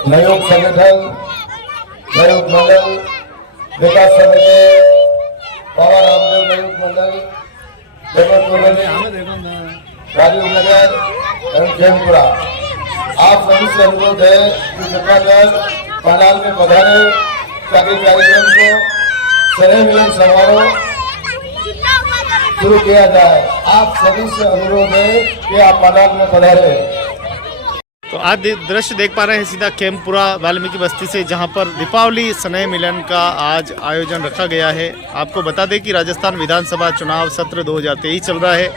नयोग संगठन, नयोग मंडल, विकास समिति, बाबा रामदेव नयोग मंडल, राजीव नगर एवं खेमपुरा, आप सभी से अनुरोध है कि कृपया कर पंडाल में पधारे ताकि कार्यक्रम को स्नेह मिलन समारोह शुरू किया जाए। आप सभी से अनुरोध है कि आप पंडाल में पधारे। तो आज दृश्य देख पा रहे हैं सीधा खेमपुरा वाल्मीकि बस्ती से, जहां पर दीपावली स्नेह मिलन का आज आयोजन रखा गया है। आपको बता दें कि राजस्थान विधानसभा चुनाव सत्र 2023 चल रहा है।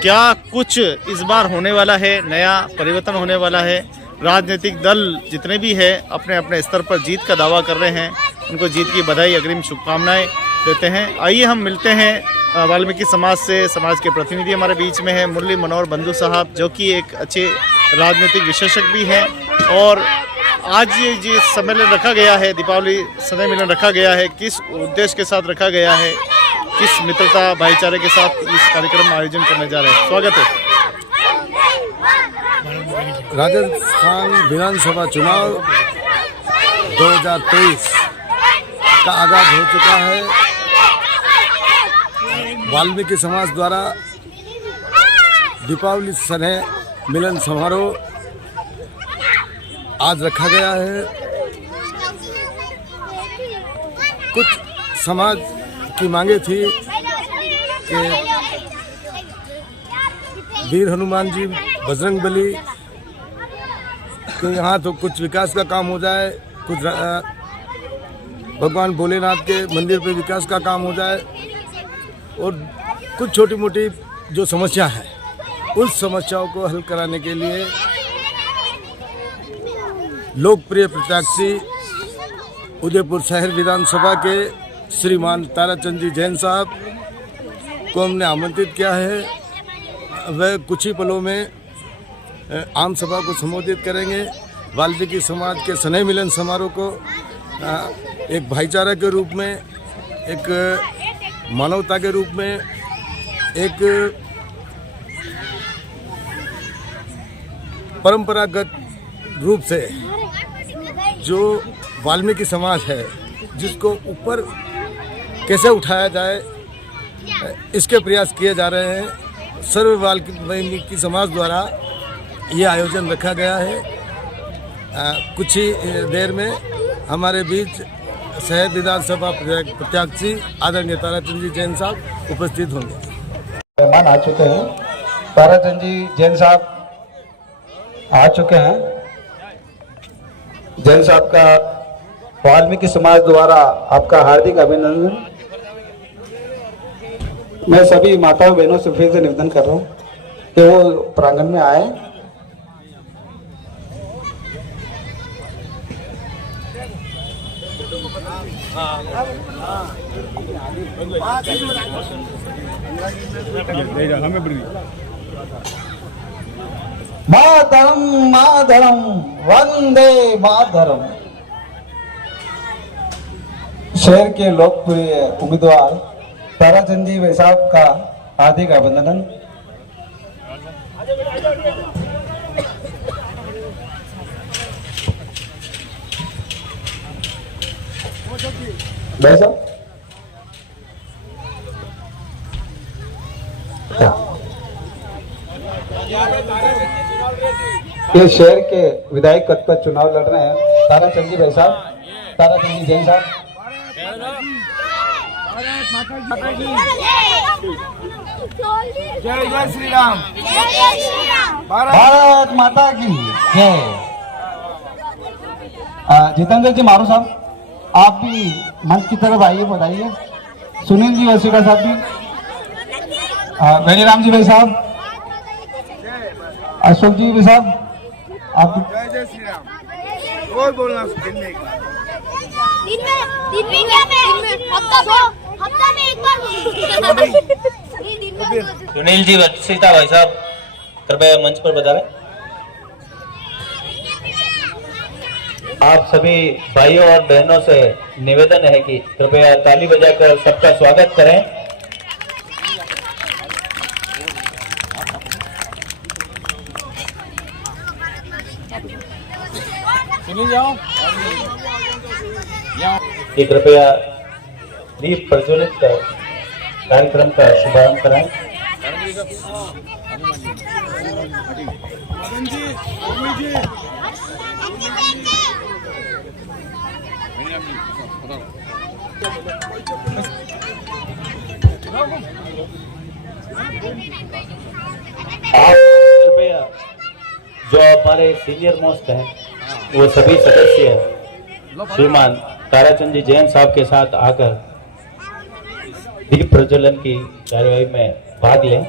क्या कुछ इस बार होने वाला है, नया परिवर्तन होने वाला है। राजनीतिक दल जितने भी हैं अपने अपने स्तर पर जीत का दावा कर रहे हैं, उनको जीत की बधाई अग्रिम शुभकामनाएं देते हैं। आइए हम मिलते हैं वाल्मीकि समाज से। समाज के प्रतिनिधि हमारे बीच में हैं मुरली मनोहर बंधु साहब, जो कि एक अच्छे राजनीतिक विशेषज्ञ भी हैं। और आज ये जो सम्मेलन रखा गया है, दीपावली स्नेह मिलन रखा गया है, किस उद्देश्य के साथ रखा गया है, किस मित्रता भाईचारे के साथ इस कार्यक्रम में आयोजन करने जा रहे हैं। स्वागत है। राजस्थान विधानसभा चुनाव 2023 का आगाज हो चुका है। वाल्मीकि समाज द्वारा दीपावली स्नेह मिलन समारोह आज रखा गया है। कुछ समाज की मांगे थी कि वीर हनुमान जी, बजरंगबली के यहाँ तो कुछ विकास का काम हो जाए, कुछ भगवान भोलेनाथ के मंदिर पे विकास का काम हो जाए, और कुछ छोटी मोटी जो समस्या है उस समस्याओं को हल कराने के लिए लोकप्रिय प्रत्याशी उदयपुर शहर विधानसभा के श्रीमान ताराचंद जी जैन साहब को हमने आमंत्रित किया है। वह कुछ ही पलों में आम सभा को संबोधित करेंगे। वाल्मीकि समाज के स्नेह मिलन समारोह को एक भाईचारा के रूप में, एक मानवता के रूप में, एक परंपरागत रूप से जो वाल्मीकि समाज है जिसको ऊपर कैसे उठाया जाए, इसके प्रयास किए जा रहे हैं। सर्व वाल्मीकि समाज द्वारा ये आयोजन रखा गया है। कुछ ही देर में हमारे बीच शहर विधानसभा प्रत्याशी आदरणीय ताराचंद जी जैन साहब उपस्थित होंगे। मेहमान आ चुके हैं। ताराचंद जी जैन साहब आ चुके हैं। जैन साहब का वाल्मीकि समाज द्वारा आपका हार्दिक अभिनंदन। मैं सभी माताओं बहनों से फिर से निवेदन कर रहा हूँ कि वो प्रांगण में आए। मातरम मातरम वंदे मातरम। शहर के लोकप्रिय उम्मीदवार ताराचंद जी भाई साहब का हार्दिक अभिनंदन। भाई साहब ये शहर के विधायक पद पर चुनाव लड़ रहे हैं ताराचंद जी भाई साहब, ताराचंद जी जैन साहब। जय जय श्री राम। भारत माता की जय। जितेंद्र जी मारू साहब, आप भी मंच की तरफ आइए, बताइए। सुनील जी वसीका साहब भी, वेणीराम जी भाई साहब, अशोक जी भाई साहब, आप जय जय श्री राम। और बोलना दिन में क्या हफ्ता में एक बार। सुनील जी वसीता भाई साहब कृपया मंच पर पधारें। आप सभी भाइयों और बहनों से निवेदन है कि कृपया ताली बजाकर सबका स्वागत करें। कि कृपया दीप प्रज्वलित कर कार्यक्रम का शुभारंभ कराएं। आप कृपया जो हमारे सीनियर मोस्ट हैं वो सभी सदस्य श्रीमान ताराचंद जी जैन साहब के साथ आकर दीप प्रज्वलन की कार्यवाही में भाग लें।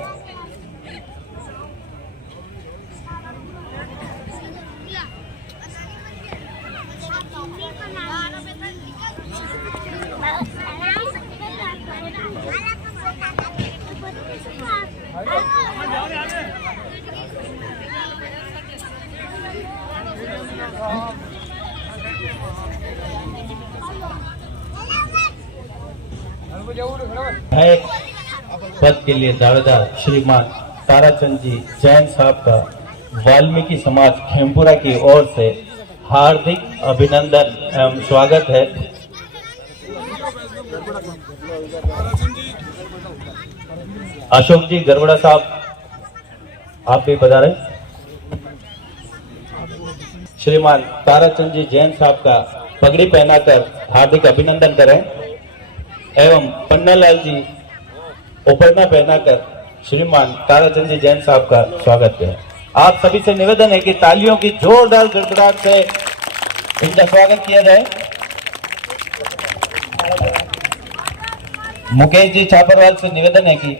विधायक पद के लिए दावेदार श्रीमान ताराचंद जी जैन साहब का वाल्मीकि समाज खेमपुरा की ओर से हार्दिक अभिनंदन एवं स्वागत है। अशोक जी गरबड़ा साहब आप भी पधारें। श्रीमान ताराचंद जी जैन साहब का पगड़ी पहनाकर हार्दिक अभिनंदन करें एवं पन्नालाल जी उपरना पहनाकर श्रीमान ताराचंद जी जैन साहब का स्वागत करें। आप सभी से निवेदन है कि तालियों की जोरदार गड़गड़ाहट से इनका स्वागत किया जाए। मुकेश जी छापरवाल से निवेदन है कि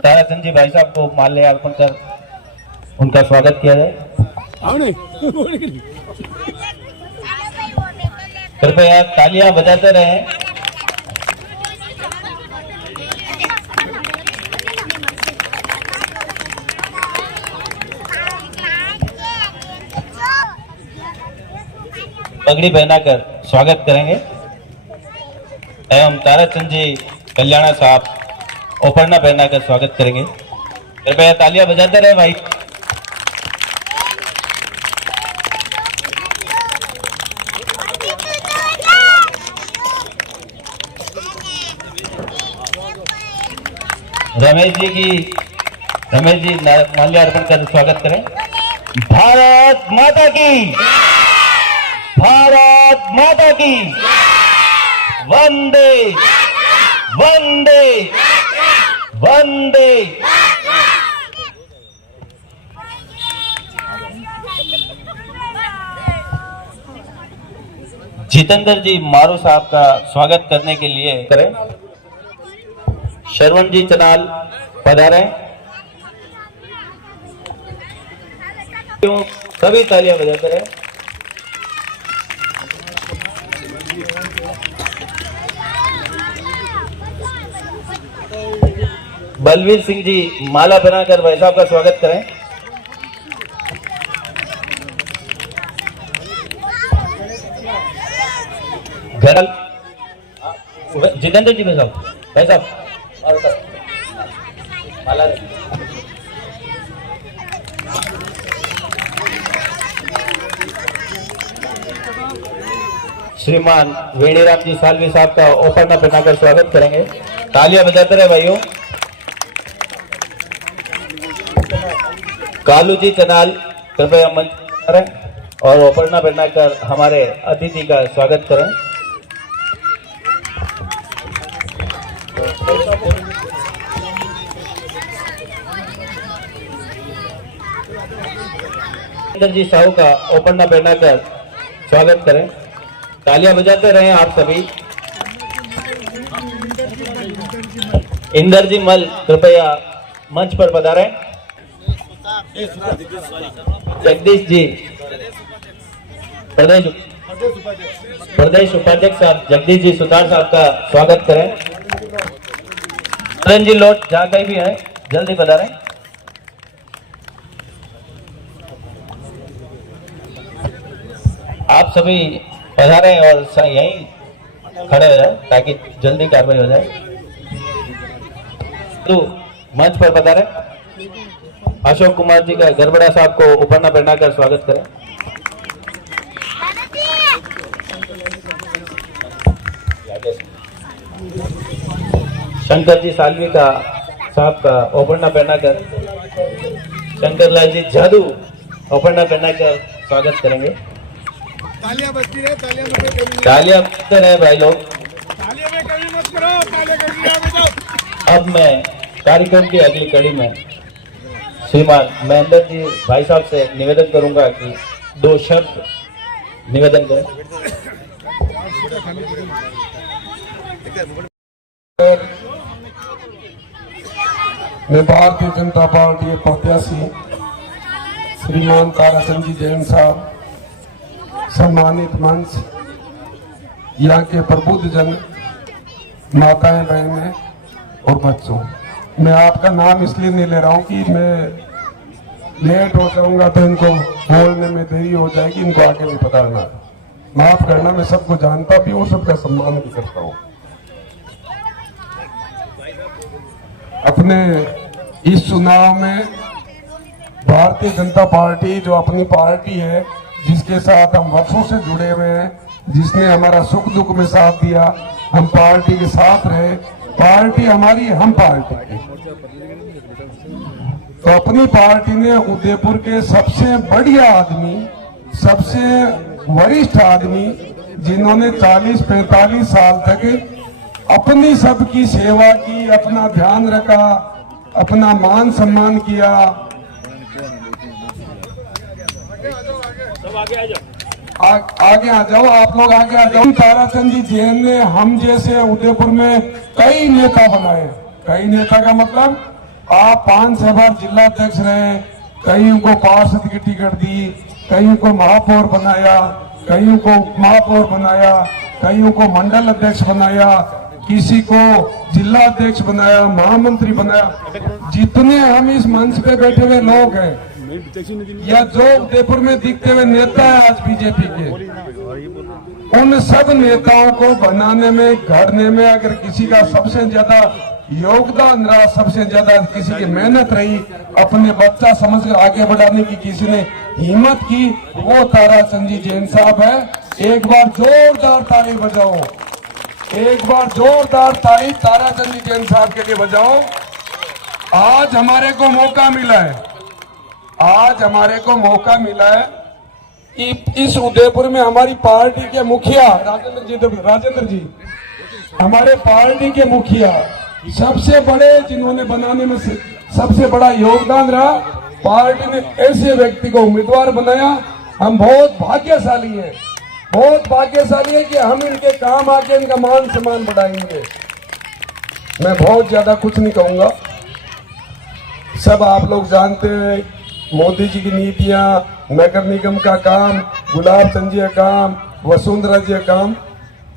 ताराचंद जी भाई साहब को माल्यार्पण कर उनका स्वागत किया जाए। कृपया तालियां बजाते रहें। पगड़ी पहनाकर स्वागत करेंगे एवं ताराचंद जी कल्याणा साहब ओपरना पहनाकर स्वागत करेंगे। कृपया तालियां बजाते रहे भाई। रमेश जी माल्यार्पण कर स्वागत करें। भारत माता की, भारत माता की, वंदे वंदे वंदे। जितेंद्र जी मारू साहब का स्वागत करने के लिए करें। शरवण जी चनाल पधारें। सभी तालियां बजाते रहे। बलवीर सिंह जी माला बनाकर भाई साहब का स्वागत करें। घरल जितेंद्र जी भाई साहब और माला श्रीमान वेणीराम जी सालवी साहब का ओपरना पहनाकर स्वागत करेंगे। तालियां बजाते रहे भाइयों। कालू जी चनाल कृपया मंच करें और ओपरना पहनाकर हमारे अतिथि का स्वागत करें। जी साहू का ओपरना पहनाकर स्वागत करें। तालियां बजाते रहें आप सभी। इंदर जी मल कृपया मंच पर पधारें। जगदीश जी प्रदेश उपाध्यक्ष साहब जगदीश जी सुतार साहब का स्वागत करें। जी लोट जहाँ कहीं भी है जल्दी पधारें। आप सभी पधारें और यहीं खड़े हो जाए ताकि जल्दी कार्रवाई हो जाए। तो मंच पर पधारें। अशोक कुमार जी का गरबड़ा साहब को उपरना पहनाकर स्वागत करें। शंकर जी सालवी का साहब का ओपरना पहनाकर शंकर लाल जी जादू ओपरना पहनाकर स्वागत करेंगे। तालियां बजती रहे, तालियां में कोई कमी तालियां बजते रहे भाई लोग। तालियां में कमी मत करो, तालियां कर दिया बेटा। अब मैं कार्यक्रम की अगली कड़ी में श्रीमान महेंद्र जी भाई साहब से निवेदन करूंगा कि 2 शब्द निवेदन करें। मैं भारतीय जनता पार्टी के प्रत्याशी श्रीमान ताराचंद जी जैन साहब, सम्मानित मंच, यहाँ के प्रबुद्ध जन, माताएं, बहनें और बच्चों, मैं आपका नाम इसलिए नहीं ले रहा हूँ कि मैं लेट हो जाऊंगा तो इनको बोलने में देरी हो जाएगी, इनको आगे नहीं पकड़ना, माफ करना। मैं सबको जानता भी हूँ, सबका सम्मान भी करता हूँ। अपने इस चुनाव में भारतीय जनता पार्टी जो अपनी पार्टी है, जिसके साथ हम वर्षों से जुड़े हुए हैं, जिसने हमारा सुख दुख में साथ दिया, हम पार्टी के साथ रहे, पार्टी हमारी, हम पार्टी की। तो अपनी पार्टी ने उदयपुर के सबसे बढ़िया आदमी, सबसे वरिष्ठ आदमी, जिन्होंने 40-45 साल तक अपनी सबकी सेवा की, अपना ध्यान रखा, अपना मान सम्मान किया। आगे आ जाओ, आप लोग आगे आ जाओ। ताराचंद जी जैन ने हम जैसे उदयपुर में कई नेता बनाए। कई नेता का मतलब आप 5-6 बार जिला अध्यक्ष रहे, कईयों को पार्षद की टिकट दी, कईयों को महापौर बनाया, कईयों को महापौर बनाया, कईयों को मंडल अध्यक्ष बनाया, किसी को जिला अध्यक्ष बनाया, महामंत्री बनाया। जितने हम इस मंच पे बैठे हुए लोग हैं या जो उदयपुर में दिखते हुए नेता है आज बीजेपी के, उन सब नेताओं को बनाने में, गढ़ने में अगर किसी का सबसे ज्यादा योगदान रहा, सबसे ज्यादा किसी की मेहनत रही, अपने बच्चा समझकर आगे बढ़ाने की किसी ने हिम्मत की, वो ताराचंद जी जैन साहब है। एक बार जोरदार ताली बजाओ, एक बार जोरदार ताली ताराचंद जी जैन साहब के लिए बजाओ। आज हमारे को मौका मिला है, आज हमारे को मौका मिला है कि इस उदयपुर में हमारी पार्टी के मुखिया राजेंद्र जी हमारे पार्टी के मुखिया सबसे बड़े, जिन्होंने बनाने में सबसे बड़ा योगदान रहा, पार्टी ने ऐसे व्यक्ति को उम्मीदवार बनाया। हम बहुत भाग्यशाली हैं, बहुत भाग्यशाली है कि हम इनके काम आके इनका मान सम्मान बढ़ाएंगे। मैं बहुत ज्यादा कुछ नहीं कहूंगा, सब आप लोग जानते हैं। मोदी जी की नीतियां, नगर निगम का काम, गुलाब चंद जी का काम, वसुंधरा जी का काम।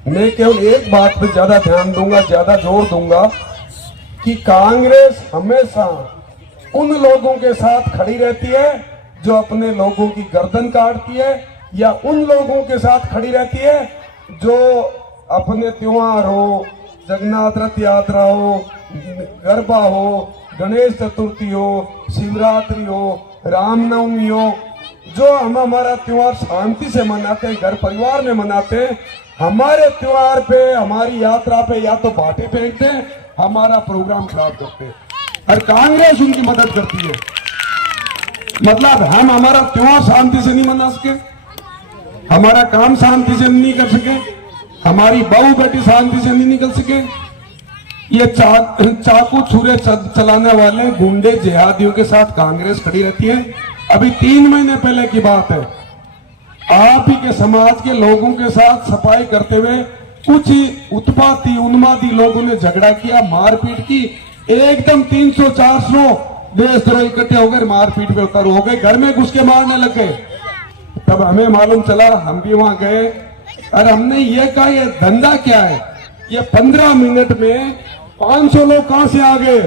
मैं केवल एक बात पे ज्यादा ध्यान दूंगा, ज्यादा जोर दूंगा कि कांग्रेस हमेशा उन लोगों के साथ खड़ी रहती है जो अपने लोगों की गर्दन काटती है, या उन लोगों के साथ खड़ी रहती है जो अपने त्योहार हो, जगन्नाथ रथ यात्रा हो, गरबा हो, गणेश चतुर्थी हो, शिवरात्रि हो, रामनवमी हो, जो हम हमारा त्योहार शांति से मनाते हैं, घर परिवार में मनाते हैं। हमारे त्योहार पे, हमारी यात्रा पे या तो बाटे फेंकते हैं, हमारा प्रोग्राम खराब करते हैं, और कांग्रेस उनकी मदद करती है। मतलब हम हमारा त्योहार शांति से नहीं मना सके, हमारा काम शांति से नहीं कर सके, हमारी बहू बेटी शांति से नहीं निकल सके, ये चाकू छुरे चलाने वाले गुंडे जिहादियों के साथ कांग्रेस खड़ी रहती है। अभी 3 महीने पहले की बात है, आप ही के समाज के लोगों के साथ सफाई करते हुए कुछ ही उत्पाती उन्मादी लोगों ने झगड़ा किया, मारपीट की, एकदम 300-400 देशद्रोही इकट्ठे होकर मारपीट पे उतर हो गए, घर में घुस के मारने लग गए। तब हमें मालूम चला, हम भी वहां गए और हमने ये कहा ये धंधा क्या है, ये 15 मिनट में 500 लोग कहां से आ गए।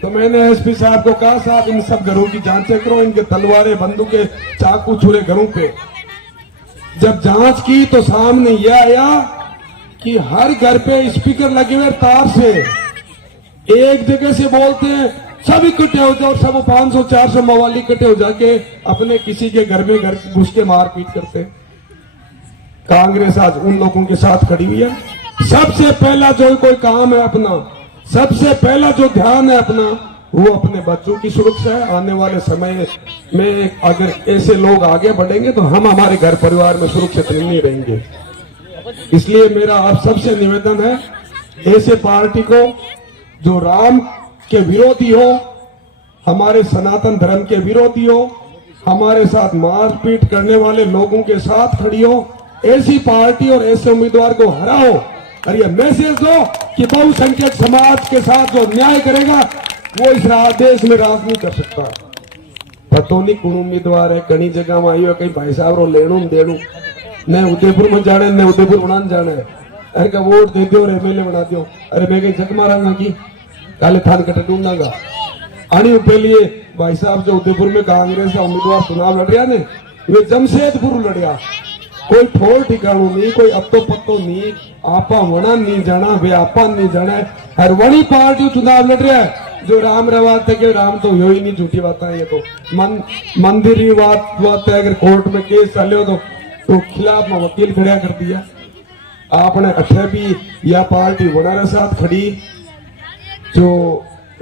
तो मैंने एसपी साहब को कहा, साहब इन सब घरों की जांचें करो, इनके तलवारें, बंदूकें, चाकू छुरे घरों पे। जब जांच की तो सामने यह आया कि हर घर पे स्पीकर लगे हुए तार से, एक जगह से बोलते हैं सब इकट्ठे हो जाओ, सब 500-400 मवाली इकट्ठे हो जाके अपने किसी के घर में घर घुस के मारपीट करते। कांग्रेस आज उन लोगों के साथ खड़ी हुई है। सबसे पहला जो कोई काम है अपना, सबसे पहला जो ध्यान है अपना, वो अपने बच्चों की सुरक्षा है। आने वाले समय में अगर ऐसे लोग आगे बढ़ेंगे तो हम हमारे घर परिवार में सुरक्षित नहीं रहेंगे। इसलिए मेरा आप सबसे निवेदन है, ऐसे पार्टी को जो राम के विरोधी हो, हमारे सनातन धर्म के विरोधी हो, हमारे साथ मारपीट करने वाले लोगों के साथ खड़ी हो, ऐसी पार्टी और ऐसे उम्मीदवार को हराओ और ये मैसेज दो कि बहुसंख्यक समाज के साथ जो अन्याय करेगा वो इस देश में राज नहीं कर सकता। पतो नहीं कौन उम्मीदवार है, कई जगह में आयो कहीं भाई साहब रो लेणू देणू, न उदयपुर में जाने न उदयपुर बना जाने, अरे का वोट दे दो और एमएलए बना दो, अरे मैं कहीं जग मारांगा की काले थान कटे ढूंढागा। आनी पहले भाई साहब जो उदयपुर में कांग्रेस का उम्मीदवार चुनाव लड़ रहा ने, वे जमशेदपुर लड़िया, कोई ठोर ठिकाणु नहीं, कोई अतो पत्तो नहीं, आपा वणा नहीं जाना, वे आपा नहीं जाना, हर वणी पार्टी चुनाव लड़ रहा है। जो राम रवात है कि राम तो यो ही नहीं, झूठी बात है ये तो मंदिर ही बात है। अगर कोर्ट में केस चलो तो खिलाफ में वकील खड़ा कर दिया। आपने अठे भी यह पार्टी वनारे साथ खड़ी जो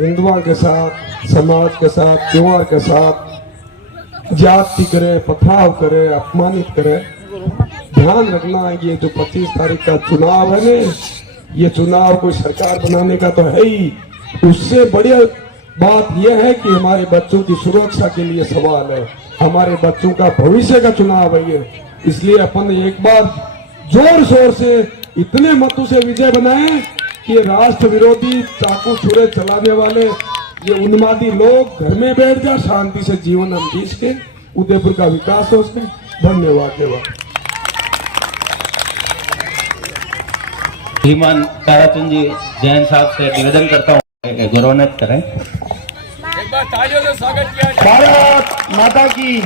हिंदुओं के साथ, समाज के साथ, त्योहार के साथ जाति करे, पथराव करे, अपमानित करे। ध्यान रखना है कि ये जो 25 तारीख का चुनाव है ना, ये चुनाव कोई सरकार बनाने का तो है ही, उससे बड़ी बात यह है कि हमारे बच्चों की सुरक्षा के लिए सवाल है, हमारे बच्चों का भविष्य का चुनाव है ये। इसलिए अपन एक बार जोर शोर से इतने मतों से विजय बनाए कि राष्ट्र विरोधी चाकू छुरे चलाने वाले ये उन्मादी लोग घर में बैठ जाए, शांति से जीवन हम जी सके, उदयपुर का विकास हो सके। धन्यवाद। श्रीमान ताराचंद जी जैन साहब से निवेदन करता हूँ गिरोनत करें। भारत माता की,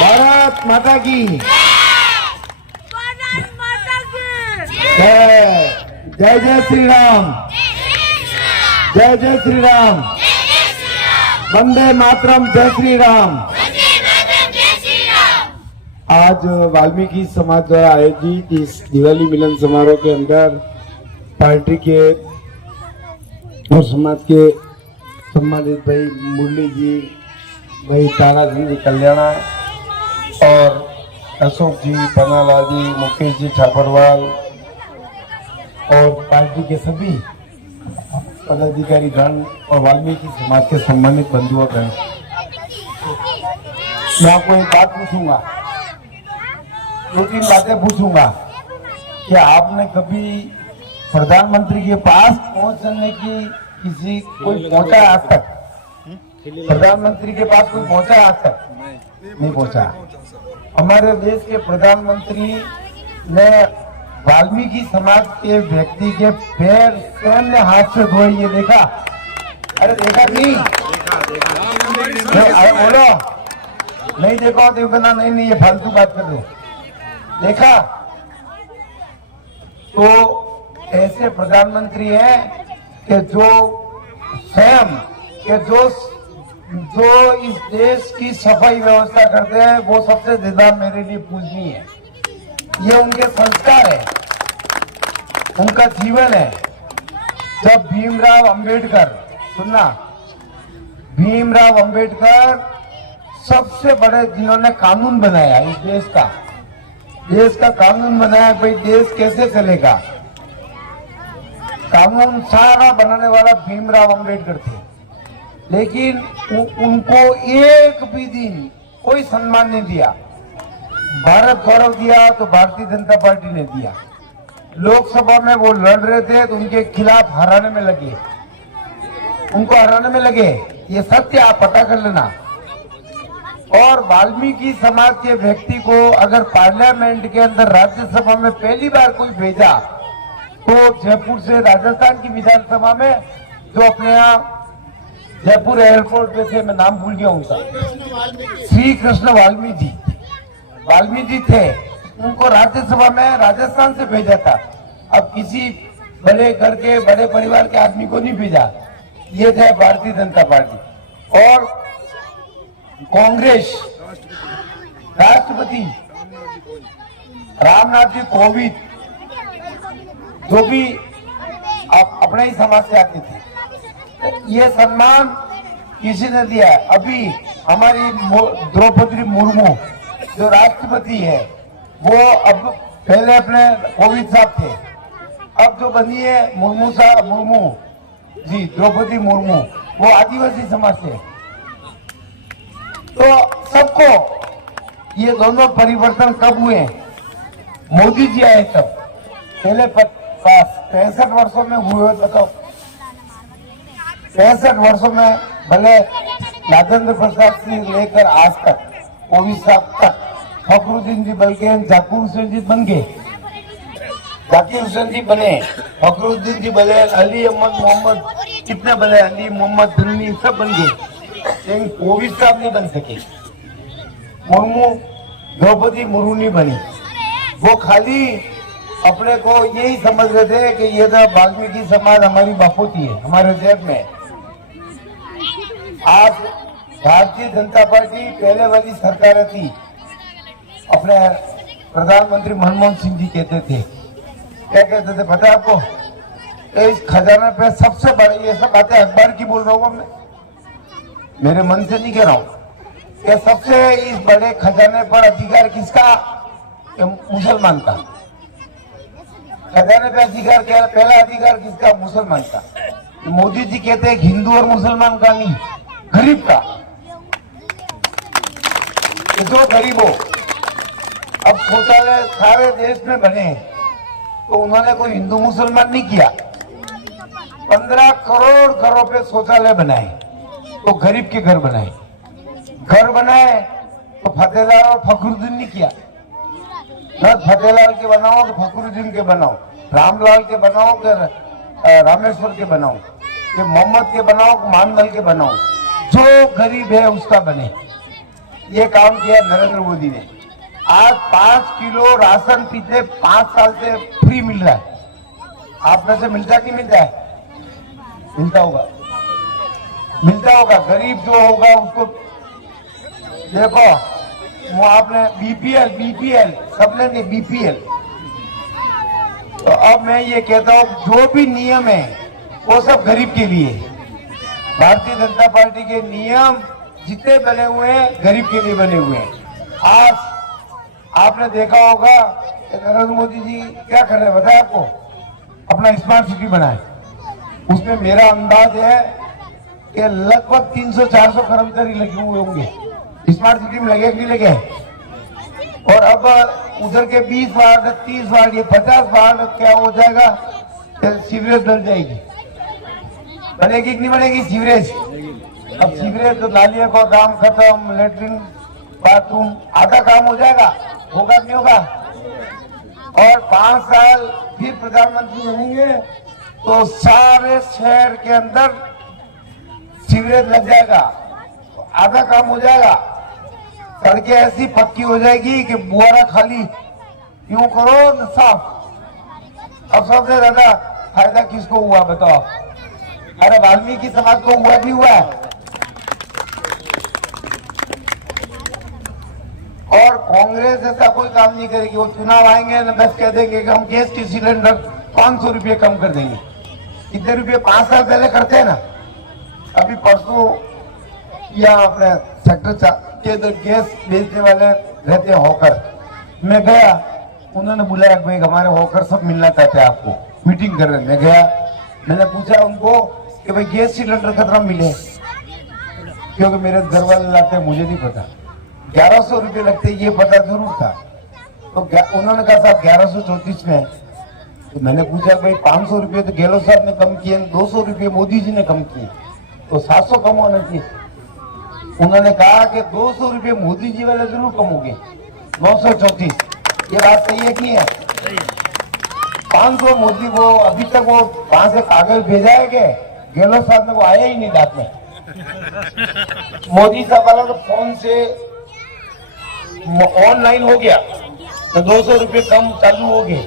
भारत माता की जय। जय जय श्री राम, जय जय श्री राम, वंदे मातरम, जय श्री राम। आज वाल्मीकि समाज द्वारा आयोजित इस दिवाली मिलन समारोह के अंदर पार्टी के और समाज के सम्मानित भाई मुरली जी, भाई ताराचंद जी कल्याणा और अशोक जी, पन्नालाल जी, मुकेश जी छापरवाल और पार्टी के सभी पदाधिकारी गण और वाल्मीकि समाज के सम्मानित बंधुओं गण, मैं आपको एक बात पूछूंगा, 2-3 बातें पूछूंगा कि आपने कभी प्रधानमंत्री के पास पहुंचने की कोई पहुंचा है आज तक? प्रधानमंत्री के पास कोई पहुंचा है आज तक? नहीं पहुंचा। हमारे देश के प्रधानमंत्री ने वाल्मीकि समाज के व्यक्ति के पैर स्वयं हाथ से धोए, ये देखा? अरे देखा नहीं? बोलो नहीं देखो तो कहना नहीं ये फालतू बात कर दो। देखा? तो ऐसे प्रधानमंत्री हैं कि जो स्वयं के जो इस देश की सफाई व्यवस्था करते हैं, वो सबसे ज्यादा मेरे लिए पूजनीय है। ये उनके संस्कार है, उनका जीवन है। जब भीमराव अंबेडकर, सुनना, भीमराव अंबेडकर सबसे बड़े जिन्होंने कानून बनाया इस देश का कानून बनाया। भाई देश कैसे चलेगा, कानून सारा बनाने वाला भीमराव अंबेडकर थे। लेकिन उनको एक भी दिन कोई सम्मान नहीं दिया। भारत गौरव दिया तो भारतीय जनता पार्टी ने दिया। लोकसभा में वो लड़ रहे थे तो उनके खिलाफ हराने में लगे, उनको हराने में लगे, ये सत्य आप पता कर लेना। और वाल्मीकि समाज के व्यक्ति को अगर पार्लियामेंट के अंदर राज्यसभा में पहली बार कोई भेजा तो जयपुर से राजस्थान की विधानसभा में, जो अपने यहाँ जयपुर एयरपोर्ट पे थे, मैं नाम भूल गया उनका, श्री कृष्ण वाल्मीकि थे, उनको राज्यसभा में राजस्थान से भेजा था। अब किसी बड़े घर के बड़े परिवार के आदमी को नहीं भेजा, ये थे भारतीय जनता पार्टी। और कांग्रेस राष्ट्रपति रामनाथ जी कोविंद जो भी अपने ही समाज से आते थे, ये सम्मान किसी ने दिया है। अभी हमारी द्रौपदी मुर्मू जो राष्ट्रपति है, वो अब पहले अपने कोविंद साहब थे, अब जो बनी है मुर्मू जी, द्रौपदी मुर्मू, वो आदिवासी समाज से। तो सबको ये दोनों परिवर्तन कब हुए? मोदी जी आए तब। पहले 65 वर्षों में हुए, बताओ 65 वर्षों में भले राजेंद्र प्रसाद से लेकर आज तक कोविंद साहब तक फखरुद्दीन जी बन गए, जाकिर हुसैन जी बन गए, जाकिर हुसैन जी बने, फखरुद्दीन जी बने, अली अहमद मोहम्मद कितने बने, अली मोहम्मद दिल्ली सब बन गए, लेकिन कोविंद साहब नहीं बन सके। मुर्मू द्रौपदी मुर्मू नहीं बनी। वो खाली अपने को यही समझ रहे थे कि ये तो वाल्मीकि समाज हमारी बापूती है, हमारे देश में। आज भारतीय जनता पार्टी पहले वाली सरकार थी, अपने प्रधानमंत्री मनमोहन सिंह जी कहते थे, क्या कहते थे पता है आपको? इस खजाना पे सबसे बड़ा, ये सब बातें अखबार की बोल रहा हूँ मैं, मेरे मन से नहीं कह रहा हूँ, कि सबसे इस बड़े खजाने पर अधिकार किसका? मुसलमान का। खजाने पे अधिकार क्या? पहला अधिकार किसका? मुसलमान का। मोदी जी कहते हैं हिंदू और मुसलमान का नहीं, गरीब का। जो गरीब हो, अब शौचालय सारे देश में बने तो उन्होंने कोई हिंदू मुसलमान नहीं किया। 15 करोड़ घरों पे शौचालय बनाए तो गरीब के घर बनाए, घर बनाए तो फतेहलाल और फखरुद्दीन ने किया। न फतेहलाल के बनाओ तो फखरुद्दीन के बनाओ, रामलाल के बनाओ कि रामेश्वर के बनाओ, कि मोहम्मद के बनाओ कि मानदल के बनाओ, जो गरीब है उसका बने। ये काम किया नरेंद्र मोदी ने। आज 5 किलो राशन पिछले 5 साल से फ्री मिल रहा है। आप में से मिलता कि मिलता है? मिलता होगा, मिलता होगा। गरीब जो होगा उसको देखो, वो आपने बीपीएल सबने नहीं, बीपीएल। तो अब मैं ये कहता हूँ जो भी नियम है वो सब गरीब के लिए। भारतीय जनता पार्टी के नियम जितने बने हुए हैं गरीब के लिए बने हुए हैं। आज आपने देखा होगा नरेंद्र मोदी जी क्या कर रहे हैं बताया आपको? अपना स्मार्ट सिटी बनाए। उसमें मेरा अंदाज है कि लगभग 300-400 कर्मचारी लगे हुए होंगे। स्मार्ट सिटी में लगे कि नहीं लगे? और अब उधर के 20 वार्ड 30 वार्ड ये 50 वार्ड क्या हो जाएगा? सीवरेज डल जाएगी। बनेगी कि नहीं बनेगी सीवरेज? अब सीवरेज तो नालियों का काम खत्म, लेटरिन बाथरूम आधा काम हो जाएगा, होगा नहीं होगा? और 5 साल फिर प्रधानमंत्री बनेंगे तो सारे शहर के अंदर सीवरेज लग जाएगा, तो आधा काम हो जाएगा। सड़कें ऐसी पक्की हो जाएगी कि बुआरा खाली यूं करो न साफ। अब सबसे ज्यादा फायदा किसको हुआ बताओ? अरे वाल्मीकि समाज को हुआ भी हुआ है। और कांग्रेस ऐसा कोई काम नहीं करेगी। वो चुनाव आएंगे न बस कह देंगे कि हम गैस के सिलेंडर 500 रुपये कम कर देंगे। कितने रुपये 5 साल पहले करते हैं ना। अभी परसों यहाँ अपने सेक्टर के इधर गैस बेचने वाले रहते हैं हॉकर, मैं गया, उन्होंने बुलाया भाई हमारे हॉकर सब मिलना चाहते हैं आपको, मीटिंग कर रहे। मैं गया, मैंने पूछा उनको कि भाई गैस सिलेंडर कितना मिले, क्योंकि मेरे घर वाले लाते हैं मुझे नहीं पता। 1100 रुपये लगते ये पता जरूर था। तो उन्होंने कहा साहब 1134 में। तो मैंने पूछा भाई 500 रुपये तो गहलोत साहब ने कम किए, 200 रुपये मोदी जी ने कम किए, तो 700 कम होना चाहिए। उन्होंने कहा कि 200 रुपये मोदी जी वाले जरूर कम हो गए, 934। ये बात सही है कि नहीं है? 500 मोदी को अभी तक वो वहां से कागज भेजा है कि गहलोत साहब ने वो आया ही नहीं रात में। मोदी साहब वाला तो फोन से ऑनलाइन हो गया तो 200 रुपये कम चालू हो गए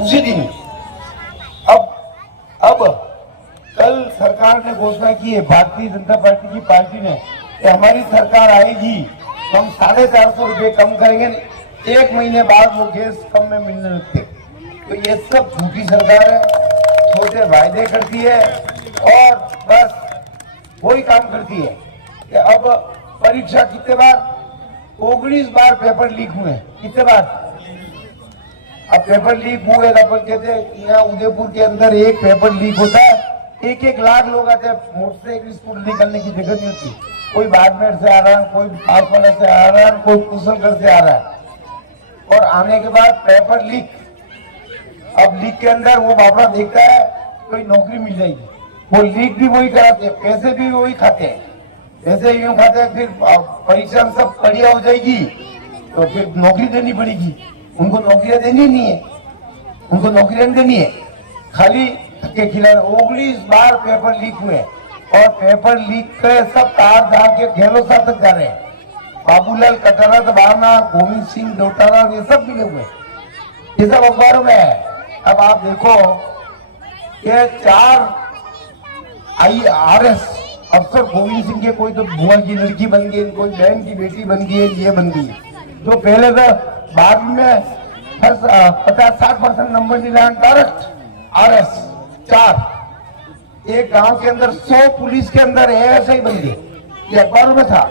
उसी दिन। अब कल सरकार ने घोषणा की है, भारतीय जनता पार्टी की पार्टी ने, कि हमारी सरकार आएगी तो हम 450 रुपये कम करेंगे 1 महीने बाद वो गैस कम में मिलने लगते। तो ये सब झूठी सरकार है, छोटे वायदे करती है और बस वही काम करती है कि अब परीक्षा कितने बार 19 बार पेपर लीक हुए, कितने बार। अब पेपर लीक हुए अपन कहते हैं यहाँ उदयपुर के अंदर एक पेपर लीक होता है 1-1 लाख लोग आते हैं, मोटरसाइकिल स्कूटर निकलने की जगह नहीं होती। कोई बाड़मेर से आ रहा है, कोई पासवाड़ा से आ रहा है, कोई कुशलगढ़ से आ रहा है और आने के बाद पेपर लीक। अब लीक के अंदर वो बाबड़ा देखता है कोई नौकरी मिल जाएगी, वो लीक भी वही कराते हैं, पैसे भी वही खाते हैं, पैसे यूं खाते हैं। फिर परीक्षा में सब बढ़िया हो जाएगी तो फिर नौकरी देनी पड़ेगी। उनको नौकरियां देनी नहीं है, उनको नौकरियां देनी है, खाली के खिलाफ 19 बार पेपर लीक हुए और पेपर लीक के सब तार जा के गहलोत साहब तक जा रहे हैं। बाबूलाल कटारा दबाना, गोविंद सिंह डोटारा, ये सब मिले हुए, ये सब अखबारों में है। अब आप देखो ये 4 IRS अफसर गोविंद सिंह के, कोई तो बुआ की लड़की बन गई, कोई बहन की बेटी बन गई, ये बन गई। जो पहले तो बाद में 50-60% नंबर दिलान डायरेक्ट RS 4 एक गांव के अंदर 100 पुलिस के अंदर ऐसा ही बन गए। ये अखबारों में था,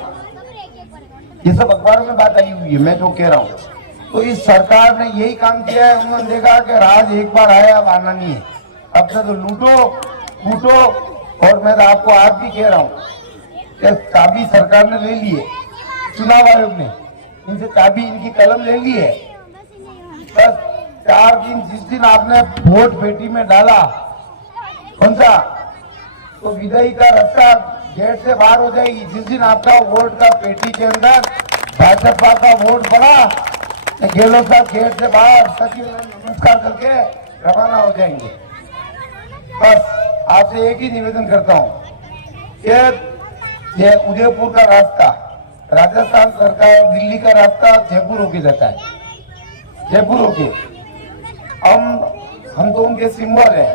ये सब अखबारों में बात आई हुई है, मैं जो कह रहा हूँ। तो इस सरकार ने यही काम किया है, उन्होंने देखा कि राज एक बार आया, अब आना नहीं है, अब से तो लूटो कूटो। और मैं तो आपको आज भी कह रहा हूँ कि चाबी सरकार ने ले ली है, चुनाव आयोग ने इनसे चाबी, इनकी कलम ले ली है। बस 4 दिन, जिस दिन आपने वोट पेटी में डाला कौन सा, तो विदाई का रास्ता गेट से बाहर हो जाएगी। जिस दिन आपका वोट का पेटी के अंदर भाजपा का वोट पड़ा, गहलोत साहब गेट से बाहर सचिव नमस्कार करके रवाना हो जाएंगे। बस आपसे एक ही निवेदन करता हूँ कि ये उदयपुर का रास्ता, राजस्थान सरकार, दिल्ली का रास्ता जयपुर होके जाता है, जयपुर होके। हम तो उनके सिंबल है,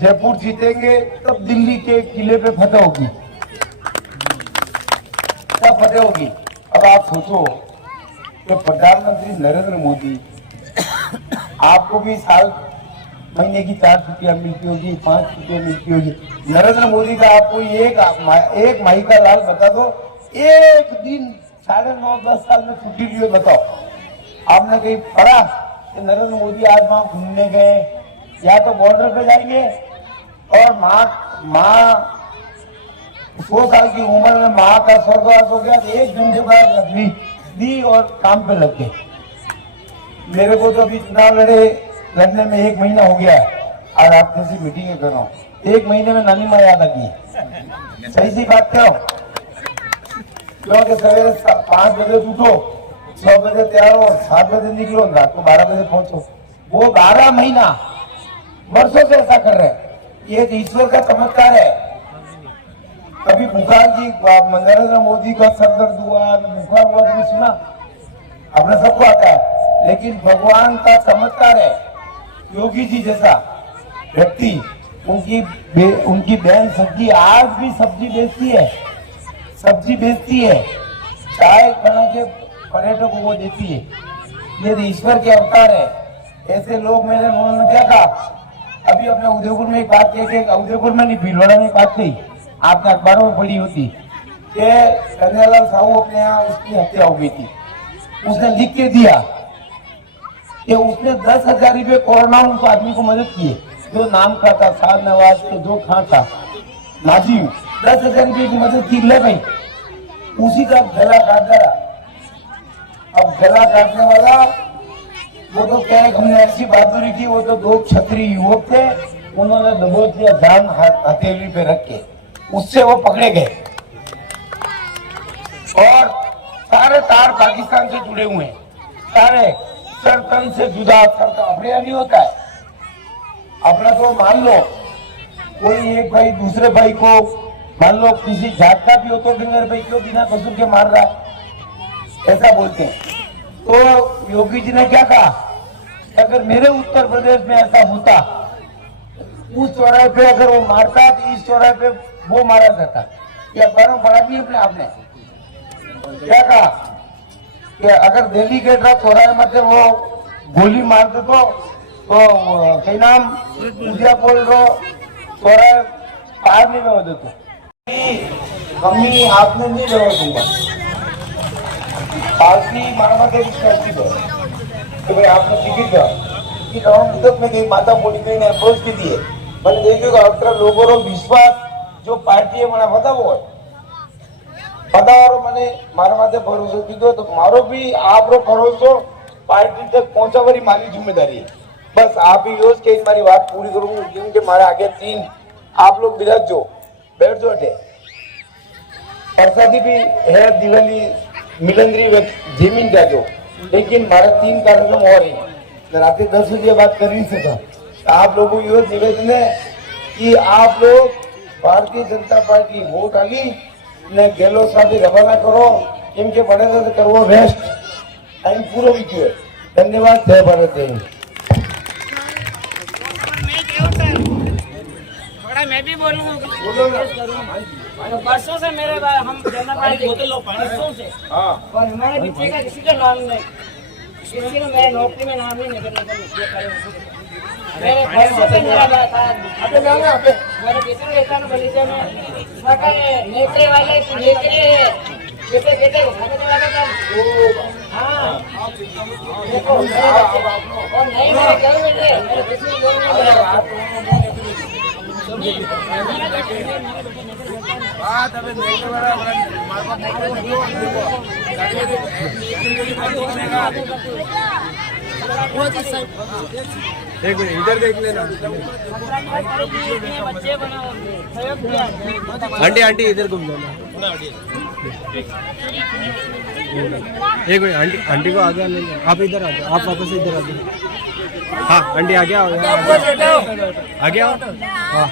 जयपुर जीतेंगे तब दिल्ली के किले पे फतेह होगी, तब फतेह होगी। अब आप सोचो कि प्रधानमंत्री नरेंद्र मोदी, आपको भी साल महीने की 4 छुट्टियां मिलती होगी, 5 छुट्टियां मिलती होगी। नरेंद्र मोदी का आपको एक माही का लाल बता दो, एक दिन 9.5-10 साल में छुट्टी ली, बताओ। आपने कहीं पढ़ा कि नरेंद्र मोदी आज वहां घूमने गए, या तो बॉर्डर पे जाएंगे और माँ 100 साल की उम्र में माँ का स्वर्गवास हो गया, 1 घंटे बाद नौकरी दी और काम पे लग गए। मेरे को तो अभी चुनाव लड़ने में 1 महीना हो गया है, आज आप जैसी मीटिंग कर रहा हूँ, 1 महीने में नानी माँ याद आ गई। सही सी बात करो, क्योंकि सवेरे 5 बजे उठो, 6 बजे तैयार हो, 7 बजे निकलो, रात को 12 बजे पहुंचो। वो 12 महीना वर्षों से ऐसा कर रहे हैं, ये ईश्वर का चमत्कार है। कभी बुखार की, नरेंद्र मोदी का सर दर्द हुआ, बुखार हुआ, कभी सुना? अपने सबको आता है, लेकिन भगवान का चमत्कार है। योगी जी जैसा व्यक्ति, उनकी बहन सब्जी आज भी सब्जी बेचती है, सब्जी बेचती है, चाय बना के पर्यटकों को देती है। ये ईश्वर के अवतार है। ऐसे लोग मेरे उन्होंने क्या कहा, अभी अपने उदयपुर में एक बात कही, उदयपुर में नहीं, भीलवाड़ा में एक बात कही, आपने अखबारों में पढ़ी होती कि कन्हैयालाल साहू अपने यहाँ उसकी हत्या हो गई थी। उसने लिख के दिया कि उसने 10,000 रुपये कोरोना उस आदमी को मदद किए, जो नाम का था, साध नवाज के जो खां था, नाजी, 10,000 रुपये की मदद की। ले भाई, उसी का गला काट दिया। अब गला काटने वाला वो तो क्या है, हमने ऐसी बहादुरी की, वो तो 2 क्षत्रिय युवक थे, उन्होंने दबोच दिया जान हथेली पे रख के, उससे वो पकड़े गए। और सारे तार पाकिस्तान से जुड़े हुए हैं, सारे सरतन से जुदा, सरतन अपने यहाँ नहीं होता है। अपना तो मान लो कोई एक भाई दूसरे भाई को, मान लो किसी जात का भी हो तो फिंगर भाई क्यों बिना कसूर के मार रहा है, ऐसा बोलते हैं। तो योगी जी ने क्या कहा, अगर मेरे उत्तर प्रदेश में ऐसा होता, उस चौराहे पे अगर वो मारता तो इस चौराहे पे वो मारा जाता। या बारों पढ़ा नहीं अपने आपने क्या कहा कि अगर डेलीगेट चौराहे में वो गोली मार दे तो कई नाम पूजा बोल रो चौराहे पार नहीं रहो देते कमी आपने नहीं रहो दूंगा पार्टी मारा माते करती है कि भाई आपने टिकट का कि मुदत में गई माता बोली गई ने अप्रोच की दी है मैंने देखियो कि अत्र लोगों रो विश्वास जो पार्टी है मना बतावो बतावारो मैंने मारा माते भरोसा कीधो तो मारो भी आपरो भरोसो पार्टी तक पहुंचावारी मारी जिम्मेदारी है बस आप ही योज के मारी बात पूरी करूंगी क्योंकि मारे आगे 3 आप लोग बिराज जो बैठ जो अटे प्रसादी भी है दिवाली मिलंद्री जमीन का जो लेकिन हमारा 3 कार्यक्रम हो रही है रात 10 बजे बात कर नहीं सका तो आप लोगों को यह निवेदन है कि आप लोग भारतीय जनता पार्टी वोट आली ने गहलोत साहब रवाना करो इनके बड़े से करो रेस्ट टाइम पूरा भी किए धन्यवाद जय भारत जय हिंद मैं भी बोलूंगा परसों से मेरे हम जनता पार्टी परसों से और हमारे बच्चे का किसी का नाम नहीं किसी ने मेरे नौकरी में नाम ही नहीं मेरे परसों से मेरा बात मेरे किसी रहता ना बलीजा में नेकरे वाले नेकरे कहते हाँ देखो और नहीं मेरे घर में मेरे किसी ने बोलने बात अबे एक मिनट इधर देख लेना आंटी आंटी इधर घूम जाना एक मिनट आंटी आंटी को आगे ले आप इधर आ जाओ आप वापस इधर आ जाओ हाँ आंटी आ गया आ गया हाँ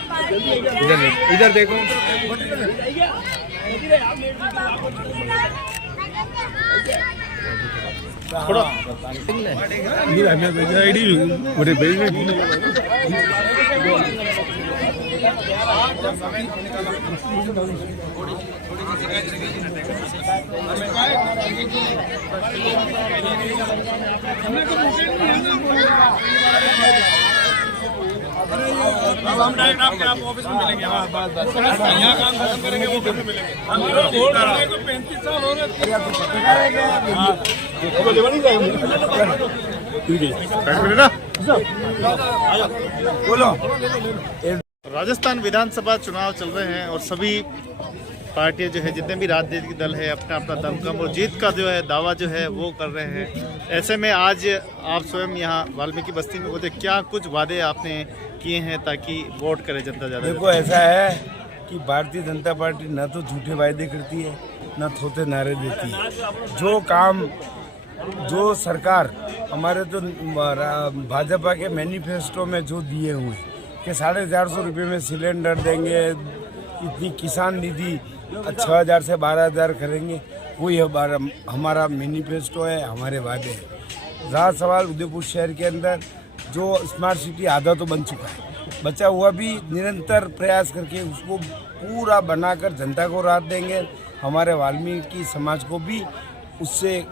इधर देखो थोड़ा अब हम डायरेक्ट आपके आप ऑफिस में मिलेंगे यहाँ काम खत्म करेंगे वो घर में मिलेंगे हम 35 साल हो रहे राजस्थान विधानसभा चुनाव चल रहे हैं और सभी पार्टियां जो है जितने भी राजनीतिक दल है अपना अपना दमखम और जीत का जो है दावा जो है वो कर रहे हैं। ऐसे में आज आप स्वयं यहाँ वाल्मीकि बस्ती में बोलते क्या कुछ वादे आपने किए हैं ताकि वोट करे जनता ज़्यादा? देखो ऐसा है कि भारतीय जनता पार्टी न तो झूठे वायदे करती है न थोथे नारे देती है। जो काम जो सरकार हमारे तो भाजपा के मैनिफेस्टो में जो दिए हुए कि 450 रुपये में सिलेंडर देंगे, इतनी किसान निधि 6,000 से 12,000 करेंगे, वही हमारा मैनिफेस्टो है, हमारे वादे हैं। रहा सवाल उदयपुर शहर के अंदर जो स्मार्ट सिटी आधा तो बन चुका है, बचा हुआ भी निरंतर प्रयास करके उसको पूरा बनाकर जनता को राहत देंगे। हमारे वाल्मीकि समाज को भी उससे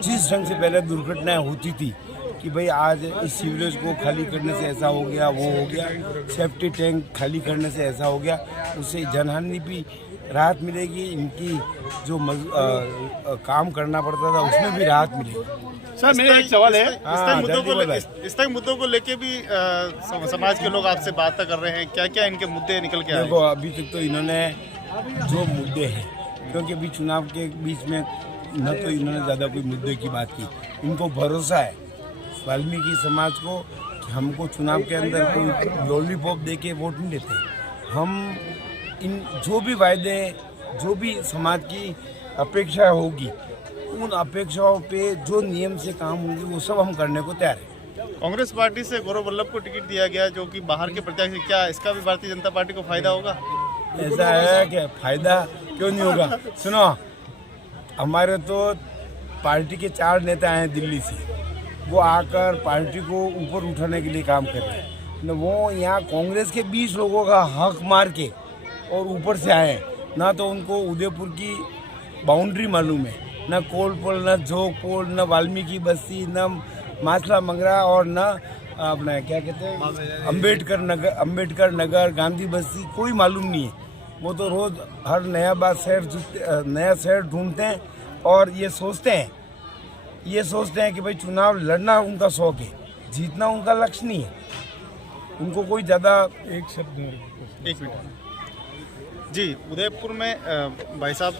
जिस ढंग से पहले दुर्घटनाएं होती थी कि भाई आज इस सीवरेज को खाली करने से ऐसा हो गया, वो हो गया, सेफ्टी टैंक खाली करने से ऐसा हो गया, उससे जनहानि भी राहत मिलेगी, इनकी जो काम करना पड़ता था उसमें भी राहत मिलेगी। सर मेरा एक सवाल है, इस तक मुद्दों को लेके भी समाज के लोग आपसे बात कर रहे हैं, क्या क्या इनके मुद्दे निकल के आए? देखो अभी तक तो इन्होंने जो मुद्दे हैं, क्योंकि अभी चुनाव के बीच में न तो इन्होंने ज़्यादा कोई मुद्दे की बात की, इनको भरोसा है वाल्मीकि समाज को कि हमको चुनाव के अंदर कोई लॉलीपॉप दे के वोट नहीं देते। हम इन जो भी वायदे, जो भी समाज की अपेक्षा होगी, उन अपेक्षाओं पे जो नियम से काम होंगे वो सब हम करने को तैयार हैं। कांग्रेस पार्टी से गौरव वल्लभ को टिकट दिया गया जो कि बाहर के प्रत्याशी, क्या इसका भी भारतीय जनता पार्टी को फायदा होगा? ऐसा है कि फायदा क्यों नहीं होगा? सुनो, हमारे तो पार्टी के 4 नेता हैं दिल्ली से, वो आकर पार्टी को ऊपर उठाने के लिए काम कर रहे हैं। वो यहाँ कांग्रेस के 20 लोगों का हक मार के और ऊपर से आए, ना तो उनको उदयपुर की बाउंड्री मालूम है, न कोलपुल, न जोगपुल, न वाल्मीकि बस्ती, न मासला मंगरा और न अपना क्या कहते हैं अम्बेडकर नगर, गांधी बस्ती, कोई मालूम नहीं है। वो तो रोज हर नया शहर ढूंढते हैं और ये सोचते हैं कि भाई चुनाव लड़ना उनका शौक है, जीतना उनका लक्ष्य नहीं है। उनको कोई ज़्यादा एक मिनट जी, उदयपुर में भाई साहब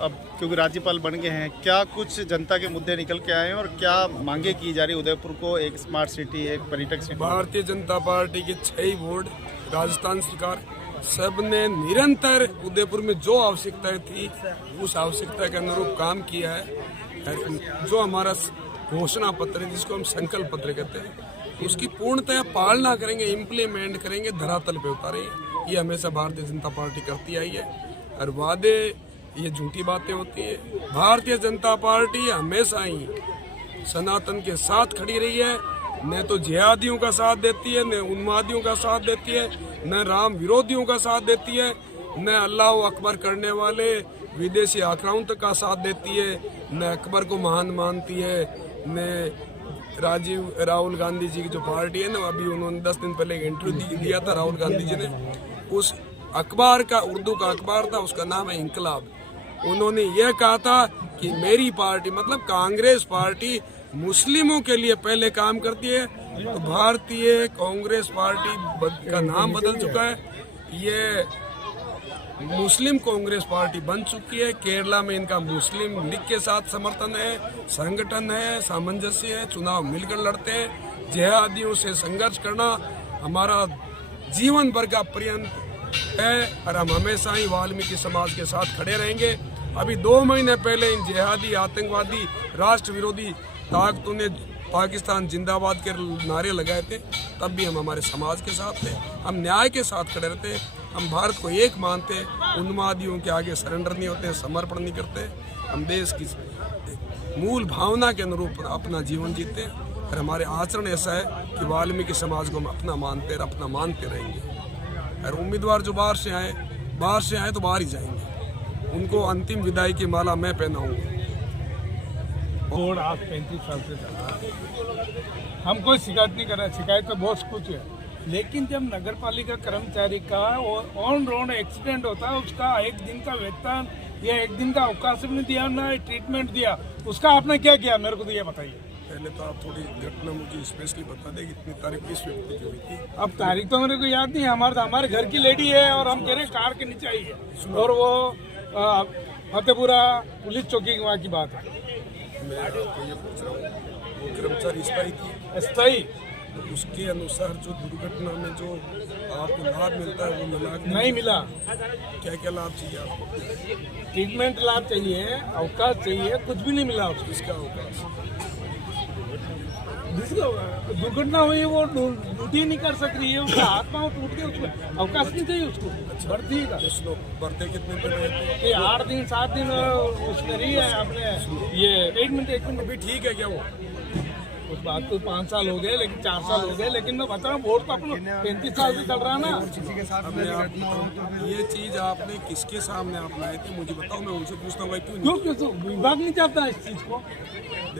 अब क्योंकि राज्यपाल बन गए हैं, क्या कुछ जनता के मुद्दे निकल के आए हैं और क्या मांगे की जा रही उदयपुर को एक स्मार्ट सिटी, एक पर्यटक सिटी? भारतीय जनता पार्टी के 6 बोर्ड, राजस्थान सरकार, सब ने निरंतर उदयपुर में जो आवश्यकताएं थी उस आवश्यकता के अनुरूप काम किया है। जो हमारा घोषणा पत्र है, जिसको हम संकल्प पत्र कहते हैं, उसकी पूर्णतः पालना करेंगे, इम्प्लीमेंट करेंगे, धरातल पे उतारेंगे। ये हमेशा भारतीय जनता पार्टी करती आई है। और वादे ये झूठी बातें होती है। भारतीय जनता पार्टी हमेशा ही सनातन के साथ खड़ी रही है, न तो जिहादियों का साथ देती है, न उन्मादियों का साथ देती है, न राम विरोधियों का साथ देती है, न अल्लाह अकबर करने वाले विदेशी आक्रांत का साथ देती है, न अकबर को महान मानती है, न राहुल गांधी जी की जो पार्टी है ना, अभी उन्होंने 10 दिन पहले एक इंटरव्यू दिया था राहुल गांधी जी ने, उस अखबार का, उर्दू का अखबार था, उसका नाम है इंकलाब। उन्होंने यह कहा था कि मेरी पार्टी मतलब कांग्रेस पार्टी मुस्लिमों के लिए पहले काम करती है। तो भारतीय कांग्रेस पार्टी का नाम बदल चुका है, ये मुस्लिम कांग्रेस पार्टी बन चुकी है। केरला में इनका मुस्लिम लीग के साथ समर्थन है, संगठन है, सामंजस्य है, चुनाव मिलकर लड़ते हैं। जिहादियों से संघर्ष करना हमारा जीवन भर का पर्यंत है और हम हमेशा ही वाल्मीकि समाज के साथ खड़े रहेंगे। अभी 2 महीने पहले इन जिहादी, आतंकवादी, राष्ट्र विरोधी ताकतों ने पाकिस्तान जिंदाबाद के नारे लगाए थे, तब भी हम हमारे समाज के साथ थे, हम न्याय के साथ खड़े रहते हैं, हम भारत को एक मानते हैं, उन्मादियों के आगे सरेंडर नहीं होते, समर्पण नहीं करते। हम देश की मूल भावना के अनुरूप अपना जीवन जीते हैं और हमारे आचरण ऐसा है कि वाल्मीकि समाज को हम अपना मानते रहेंगे। और उम्मीदवार जो बाहर से आए तो बाहर ही जाएंगे, उनको अंतिम विदाई की माला मैं पहनाऊंगा। बोर्ड आज 35 साल से चल रहा है, हम कोई शिकायत नहीं कर रहे, शिकायत तो बहुत कुछ है, लेकिन जब नगर पालिका कर्मचारी का ऑन रोड एक्सीडेंट होता है, उसका 1 दिन का वेतन या 1 दिन का अवकाश नहीं दिया, ना ट्रीटमेंट दिया, उसका आपने क्या किया मेरे को तो ये बताइए। पहले तो आप थोड़ी घटना मुझे स्पेशली बता दें, कितनी तारीख किस व्यक्ति की हुई थी? अब तारीख तो मेरे को याद नहीं, हमारे घर की लेडी है और हम कह रहे कार के नीचे आई है, और वो फतेहपुरा पुलिस चौकी वहाँ की बात है। मैं आपको ये पूछ रहा हूँ, वो कर्मचारी स्थायी थी? स्थायी। तो उसके अनुसार जो दुर्घटना में जो आपको लाभ मिलता है वो मिला नहीं मिला। क्या क्या लाभ चाहिए आपको? ट्रीटमेंट लाभ चाहिए, अवकाश चाहिए, कुछ भी नहीं मिला उसको। किसका अवकाश? दुर्घटना हुई, वो ड्यूटी नहीं कर सक रही है, उसका हाथ पाँव टूट गया, उसको अवकाश नहीं चाहिए उसको। भर्ती का भर्ती कितने दिन रहते? 8 दिन 7 दिन उसमें रही है आपने। ये 1 मिनट अभी ठीक है क्या वो? उस बात को 5 साल हो गए, लेकिन 4 साल हो गए, लेकिन मैं बता रहा हूँ वोट तो अपना 35 साल से चल रहा है ना। ये चीज आपने किसके सामने आप लाए थे मुझे बताओ, मैं उनसे पूछता हूँ क्यों विभाग नहीं चाहता इस चीज को,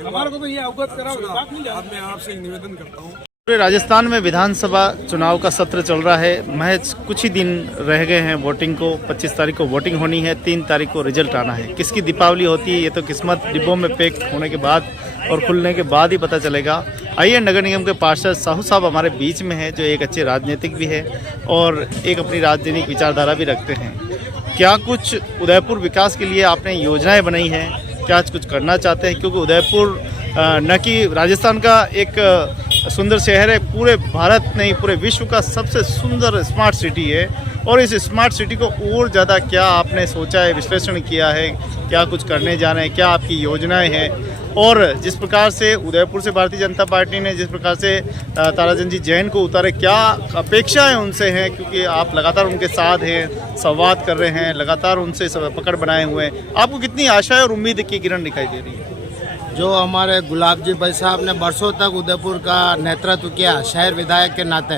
हमारे को तो ये अवगत करा, विभाग नहीं चाहता। मैं आपसे एक निवेदन करता हूँ, पूरे राजस्थान में विधानसभा चुनाव का सत्र चल रहा है, महज कुछ ही दिन रह गए हैं वोटिंग को। 25 तारीख को वोटिंग होनी है, 3 तारीख को रिजल्ट आना है। किसकी दीपावली होती है ये तो किस्मत डिब्बों में पैक होने के बाद और खुलने के बाद ही पता चलेगा। आइए, नगर निगम के पार्षद साहू साहब हमारे बीच में है, जो एक अच्छे राजनीतिक भी है और एक अपनी राजनीतिक विचारधारा भी रखते हैं। क्या कुछ उदयपुर विकास के लिए आपने योजनाएं बनाई हैं, क्या कुछ करना चाहते हैं? क्योंकि उदयपुर न कि राजस्थान का एक सुंदर शहर है, पूरे भारत नहीं पूरे विश्व का सबसे सुंदर स्मार्ट सिटी है। और इस स्मार्ट सिटी को और ज़्यादा क्या आपने सोचा है, विश्लेषण किया है, क्या कुछ करने जा रहे हैं, क्या आपकी योजनाएं हैं? और जिस प्रकार से उदयपुर से भारतीय जनता पार्टी ने जिस प्रकार से ताराचंद जी जैन को उतारे, क्या अपेक्षाएं उनसे हैं? क्योंकि आप लगातार उनके साथ हैं, संवाद कर रहे हैं, लगातार उनसे पकड़ बनाए हुए हैं, आपको कितनी आशा और उम्मीद की किरण दिखाई दे रही है? जो हमारे गुलाब जी भाई साहब ने बरसों तक उदयपुर का नेतृत्व किया शहर विधायक के नाते,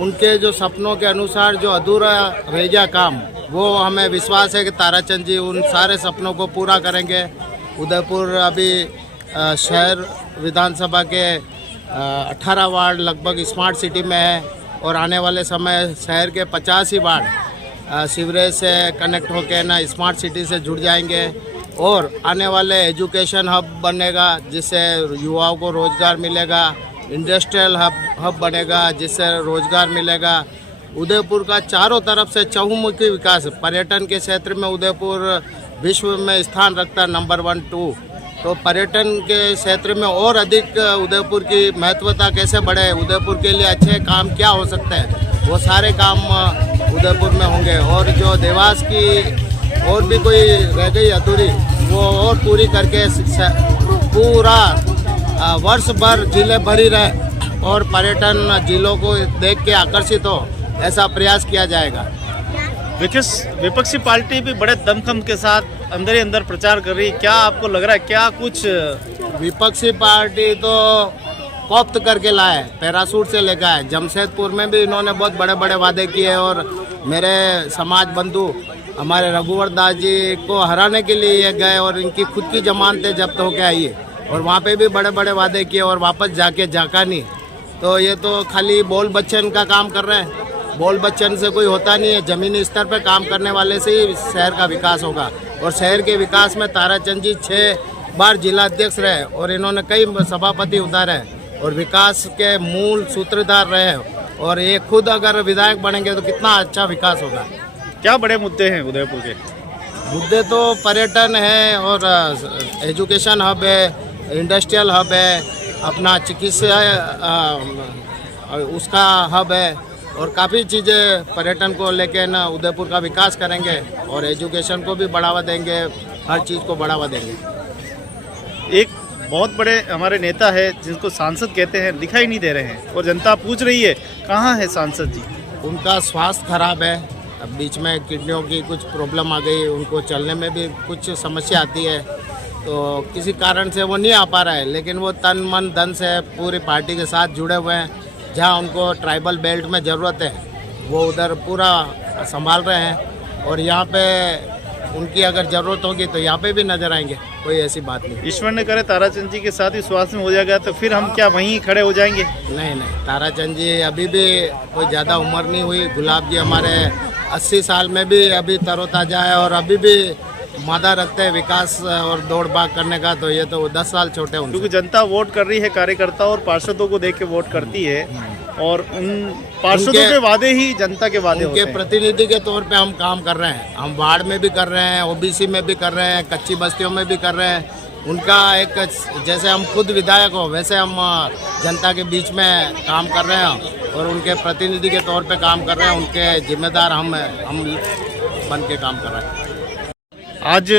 उनके जो सपनों के अनुसार जो अधूरा रह गया काम, वो हमें विश्वास है कि ताराचंद जी उन सारे सपनों को पूरा करेंगे। उदयपुर अभी शहर विधानसभा के 18 वार्ड लगभग स्मार्ट सिटी में है और आने वाले समय शहर के 85 वार्ड सीवरेज से कनेक्ट होकर ना स्मार्ट सिटी से जुड़ जाएंगे और आने वाले एजुकेशन हब बनेगा जिससे युवाओं को रोज़गार मिलेगा, इंडस्ट्रियल हब बनेगा जिससे रोज़गार मिलेगा। उदयपुर का चारों तरफ से चहुमुखी विकास, पर्यटन के क्षेत्र में उदयपुर विश्व में स्थान रखता है नंबर 1, 2। तो पर्यटन के क्षेत्र में और अधिक उदयपुर की महत्वता कैसे बढ़े, उदयपुर के लिए अच्छे काम क्या हो सकते हैं, वो सारे काम उदयपुर में होंगे। और जो देवास की और भी कोई रह गई अधूरी वो और पूरी करके पूरा वर्ष भर जिले भरी रहे और पर्यटन जिलों को देख के आकर्षित हो, ऐसा प्रयास किया जाएगा। विपक्षी पार्टी भी बड़े दमखम के साथ अंदर ही अंदर प्रचार कर रही है, क्या आपको लग रहा है क्या कुछ? विपक्षी पार्टी तो कॉप्त करके लाए, पैरासूट से लेकर आए। जमशेदपुर में भी इन्होंने बहुत बड़े बड़े वादे किए और मेरे समाज बंधु हमारे रघुवर दास जी को हराने के लिए ये गए और इनकी खुद की जमानतें जब्त होकर आई है और वहाँ पे भी बड़े बड़े वादे किए और वापस जाके झाका नहीं। तो ये तो खाली बोल बच्चन का काम कर रहे हैं, बोल बच्चन से कोई होता नहीं है। ज़मीनी स्तर पर काम करने वाले से ही शहर का विकास होगा और शहर के विकास में ताराचंद जी 6 बार जिला अध्यक्ष रहे और इन्होंने कई सभापति उतारे और विकास के मूल सूत्रधार रहे और ये खुद अगर विधायक बनेंगे तो कितना अच्छा विकास होगा। क्या बड़े मुद्दे हैं उदयपुर के? मुद्दे तो पर्यटन है और एजुकेशन हब है, इंडस्ट्रियल हब है, अपना चिकित्सा उसका हब है और काफ़ी चीज़ें पर्यटन को लेके ना उदयपुर का विकास करेंगे और एजुकेशन को भी बढ़ावा देंगे, हर चीज़ को बढ़ावा देंगे। एक बहुत बड़े हमारे नेता है जिनको सांसद कहते हैं, दिखाई नहीं दे रहे हैं और जनता पूछ रही है कहाँ है सांसद जी? उनका स्वास्थ्य खराब है, अब बीच में किडनियों की कुछ प्रॉब्लम आ गई, उनको चलने में भी कुछ समस्या आती है तो किसी कारण से वो नहीं आ पा रहा है। लेकिन वो तन मन धन से पूरी पार्टी के साथ जुड़े हुए हैं। जहाँ उनको ट्राइबल बेल्ट में ज़रूरत है वो उधर पूरा संभाल रहे हैं और यहाँ पे उनकी अगर ज़रूरत होगी तो यहाँ पे भी नज़र आएंगे, कोई ऐसी बात नहीं। ईश्वर ने करे ताराचंद जी के साथ ही स्वास्थ्य में हो जाएगा तो फिर हम क्या वहीं खड़े हो जाएंगे? नहीं, ताराचंद जी अभी भी कोई ज़्यादा उम्र नहीं हुई। गुलाब जी हमारे 80 साल में भी अभी तरोताजा है और अभी भी मादा रखते हैं विकास और दौड़ भाग करने का, तो ये तो 10 साल छोटे हैं। क्योंकि जनता वोट कर रही है, कार्यकर्ता और पार्षदों को देख के वोट करती है और उन पार्षदों के वादे ही जनता के वादे होते हैं। उनके प्रतिनिधि के तौर पे हम काम कर रहे हैं, हम वार्ड में भी कर रहे हैं, ओबीसी में भी कर रहे हैं, कच्ची बस्तियों में भी कर रहे हैं। उनका एक जैसे हम खुद विधायक हो वैसे हम जनता के बीच में काम कर रहे हैं और उनके प्रतिनिधि के तौर पे काम कर रहे हैं, उनके जिम्मेदार हम बन के काम कर रहे हैं। आज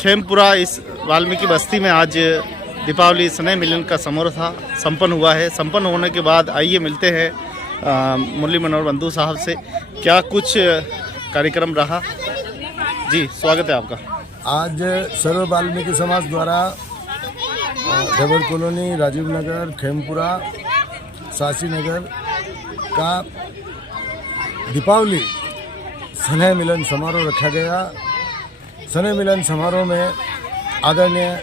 खेमपुरा इस वाल्मीकि बस्ती में आज दीपावली स्नेह मिलन का समारोह था, संपन्न हुआ है। संपन्न होने के बाद आइए मिलते हैं मुरली मनोहर बंधु साहब से, क्या कुछ कार्यक्रम रहा। जी स्वागत है आपका। आज सर्व वाल्मीकि समाज द्वारा डबल कॉलोनी, राजीव नगर, खेमपुरा, सासी नगर का दीपावली स्नेह मिलन समारोह रखा गया। स्नेह मिलन समारोह में आदरणीय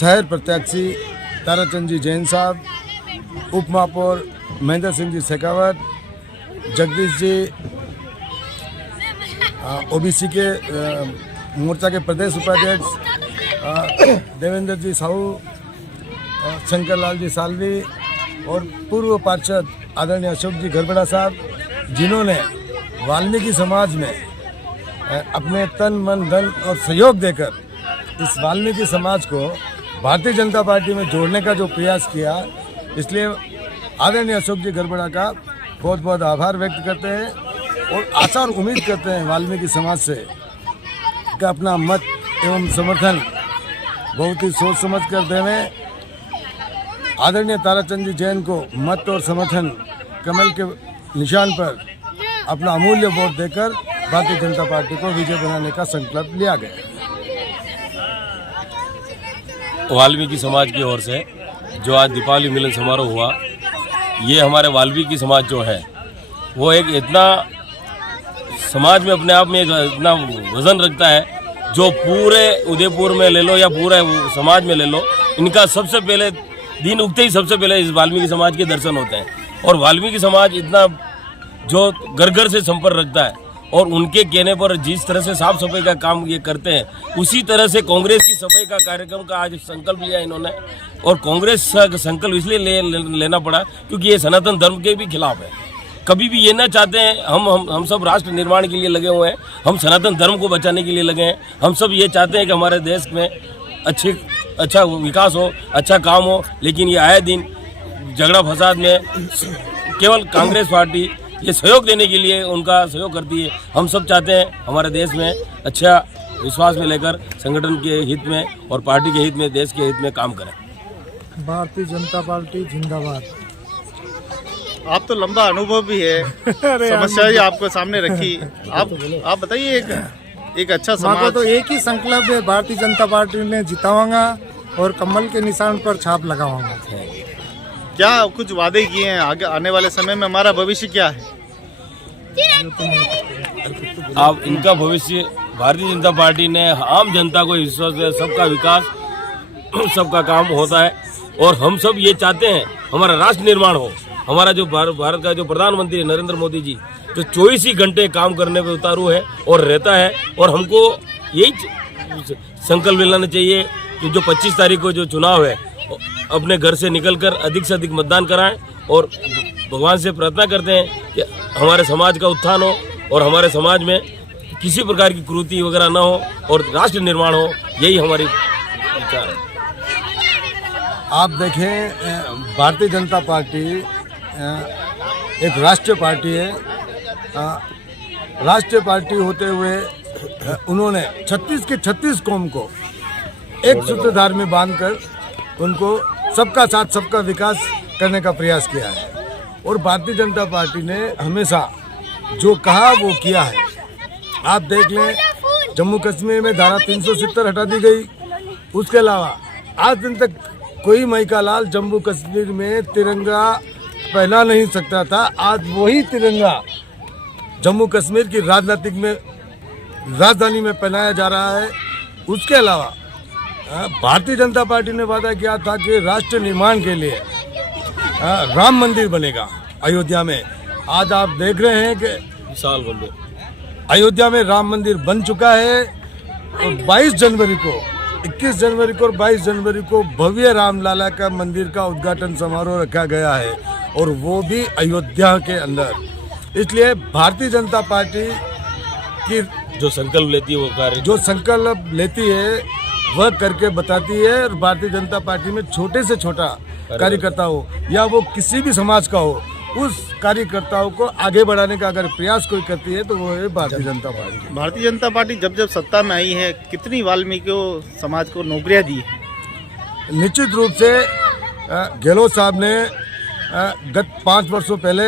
शहर प्रत्याशी ताराचंद जी जैन साहब, उप महापौर महेंद्र सिंह जी शेखावत, जगदीश जी ओबीसी के मोर्चा के प्रदेश उपाध्यक्ष, देवेंद्र जी साहू, शंकर लाल जी सालवी और पूर्व पार्षद आदरणीय अशोक जी गरबड़ा साहब, जिन्होंने वाल्मीकि समाज में अपने तन मन धन और सहयोग देकर इस वाल्मीकि समाज को भारतीय जनता पार्टी में जोड़ने का जो प्रयास किया, इसलिए आदरणीय अशोक जी गरबड़ा का बहुत बहुत आभार व्यक्त करते हैं और आशा और उम्मीद करते हैं वाल्मीकि समाज से कि अपना मत एवं समर्थन बहुत ही सोच समझ कर देवें। आदरणीय ताराचंद जी जैन को मत और समर्थन कमल के निशान पर अपना अमूल्य वोट देकर भारतीय जनता पार्टी को विजय बनाने का संकल्प लिया गया। वाल्मीकि समाज की ओर से जो आज दीपावली मिलन समारोह हुआ, ये हमारे वाल्मीकि समाज जो है वो एक इतना समाज में अपने आप में एक इतना वजन रखता है जो पूरे उदयपुर में ले लो या पूरे समाज में ले लो, इनका सबसे पहले दिन उगते ही सबसे पहले इस वाल्मीकि समाज के दर्शन होते हैं। और वाल्मीकि समाज इतना जो घर घर से संपर्क रखता है और उनके कहने पर जिस तरह से साफ सफाई का काम ये करते हैं, उसी तरह से कांग्रेस की सफाई का कार्यक्रम का आज संकल्प लिया इन्होंने। और कांग्रेस का संकल्प इसलिए लेना पड़ा क्योंकि ये सनातन धर्म के भी खिलाफ है। कभी भी ये ना चाहते हैं, हम सब राष्ट्र निर्माण के लिए लगे हुए हैं, हम सनातन धर्म को बचाने के लिए लगे हैं। हम सब ये चाहते हैं कि हमारे देश में अच्छा विकास हो, अच्छा काम हो। लेकिन ये आए दिन झगड़ा फसाद में केवल कांग्रेस पार्टी ये सहयोग देने के लिए उनका सहयोग करती है। हम सब चाहते हैं हमारे देश में अच्छा विश्वास में लेकर संगठन के हित में और पार्टी के हित में, देश के हित में काम करें। भारतीय जनता पार्टी जिंदाबाद। आप तो लंबा अनुभव भी है, समस्या ही आपको सामने रखी। आप बताइए, एक अच्छा समाज तो एक ही संकल्प है, भारतीय जनता पार्टी ने जिताऊंगा और कमल के निशान पर छाप लगाऊंगा। क्या कुछ वादे किए हैं, आगे आने वाले समय में हमारा भविष्य क्या है? अब इनका भविष्य भारतीय जनता पार्टी ने आम जनता को विश्वास दिया, सबका विकास सबका काम होता है। और हम सब ये चाहते हैं हमारा राष्ट्र निर्माण हो। हमारा जो भारत का जो प्रधानमंत्री नरेंद्र मोदी जी जो 24 ही घंटे काम करने पे उतारू है और रहता है। और हमको यही संकल्प लेना चाहिए कि जो 25 तारीख को जो चुनाव है अपने घर से निकलकर अधिक से अधिक मतदान कराएं और भगवान से प्रार्थना करते हैं कि हमारे समाज का उत्थान हो और हमारे समाज में किसी प्रकार की कुरीति वगैरह ना हो और राष्ट्र निर्माण हो। यही हमारी विचार है। आप देखें, भारतीय जनता पार्टी एक राष्ट्रीय पार्टी है। राष्ट्रीय पार्टी होते हुए उन्होंने 36 के 36 कौम को एक सूत्रधार में बांधकर उनको सबका साथ सबका विकास करने का प्रयास किया है। और भारतीय जनता पार्टी ने हमेशा जो कहा वो किया है। आप देख लें, जम्मू कश्मीर में धारा 370 हटा दी गई। उसके अलावा आज दिन तक कोई मईका लाल जम्मू कश्मीर में तिरंगा पहना नहीं सकता था। आज वही तिरंगा जम्मू कश्मीर की राजधानी में पहनाया जा रहा है। उसके अलावा भारतीय जनता पार्टी ने वादा किया था कि राष्ट्र निर्माण के लिए राम मंदिर बनेगा अयोध्या में। आज आप देख रहे हैं कि विशाल मंदिर अयोध्या में राम मंदिर बन चुका है। और 21 जनवरी को और 22 जनवरी को भव्य रामलला का मंदिर का उद्घाटन समारोह रखा गया है, और वो भी अयोध्या के अंदर। इसलिए भारतीय जनता पार्टी की जो संकल्प लेती है वो वह करके बताती है। और भारतीय जनता पार्टी में छोटे से छोटा कार्यकर्ता हो या वो किसी भी समाज का हो, उस कार्यकर्ताओं को आगे बढ़ाने का अगर प्रयास कोई करती है तो वो है भारतीय जनता पार्टी। भारतीय जनता पार्टी जब सत्ता में आई है, कितनी वाल्मीकि समाज को नौकरियां दी है? निश्चित रूप से गहलोत साहब ने गत 5 वर्षों पहले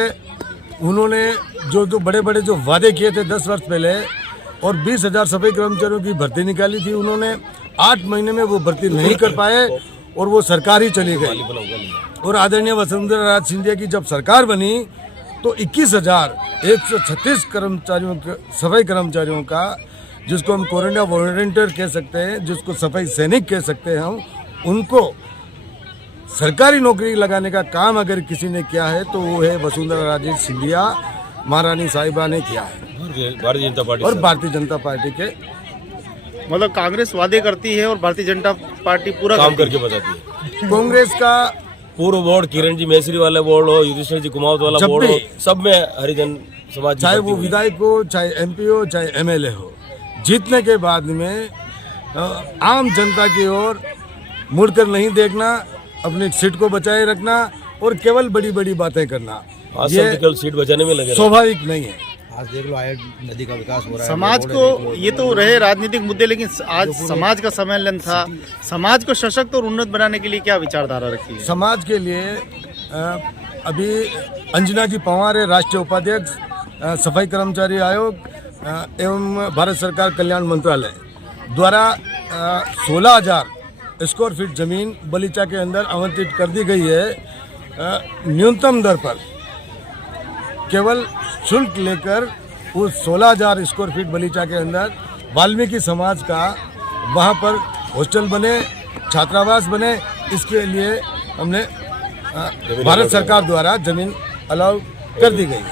उन्होंने जो बड़े बड़े जो वादे किए थे 10 वर्ष पहले, और 20,000 सफाई कर्मचारियों की भर्ती निकाली थी। उन्होंने 8 महीने में वो भर्ती नहीं कर पाए और वो सरकार ही चली गई। और आदरणीय वसुंधरा राज सिंधिया की जब सरकार बनी तो 21,136 कर्मचारियों सफाई कर्मचारियों का, जिसको हम कोरोना वॉलंटियर कह सकते हैं, जिसको सफाई सैनिक कह सकते हैं हम, उनको सरकारी नौकरी लगाने का काम अगर किसी ने किया है तो वो है वसुंधरा राजे सिंधिया महारानी साहिबा ने किया है। भारतीय जनता पार्टी और भारतीय जनता पार्टी के मतलब कांग्रेस वादे करती है और भारतीय जनता पार्टी पूरा काम करके बताती है। कांग्रेस का पूर्व बोर्ड, किरण जी मेसरी वाला बोर्ड हो, युधिष्ठिर जी कुमावत वाला बोर्ड हो, सब में हरिजन समाज, चाहे वो विधायक हो, चाहे MP हो, चाहे MLA हो, जीतने के बाद में आम जनता की ओर मुड़कर नहीं देखना, अपनी सीट को बचाए रखना और केवल बड़ी बड़ी बातें करना, ये केवल सीट बचाने में लगे स्वाभाविक नहीं है। आज देख लो, आयड नदी का विकास हो रहा है। समाज को ये तो रहे राजनीतिक मुद्दे, लेकिन आज समाज का सम्मेलन था। समाज को सशक्त और उन्नत बनाने के लिए क्या विचारधारा रखी है? समाज के लिए अभी अंजना जी पंवार है राष्ट्रीय उपाध्यक्ष सफाई कर्मचारी आयोग एवं भारत सरकार कल्याण मंत्रालय द्वारा 16,000 स्क्वायर फीट जमीन बलीचा के अंदर आवंटित कर दी गई है। न्यूनतम दर पर केवल शुल्क लेकर उस 16,000 स्क्वायर फीट बलीचा के अंदर वाल्मीकि समाज का वहाँ पर हॉस्टल बने, छात्रावास बने, इसके लिए हमने भारत सरकार द्वारा जमीन अलाउ कर दी गई।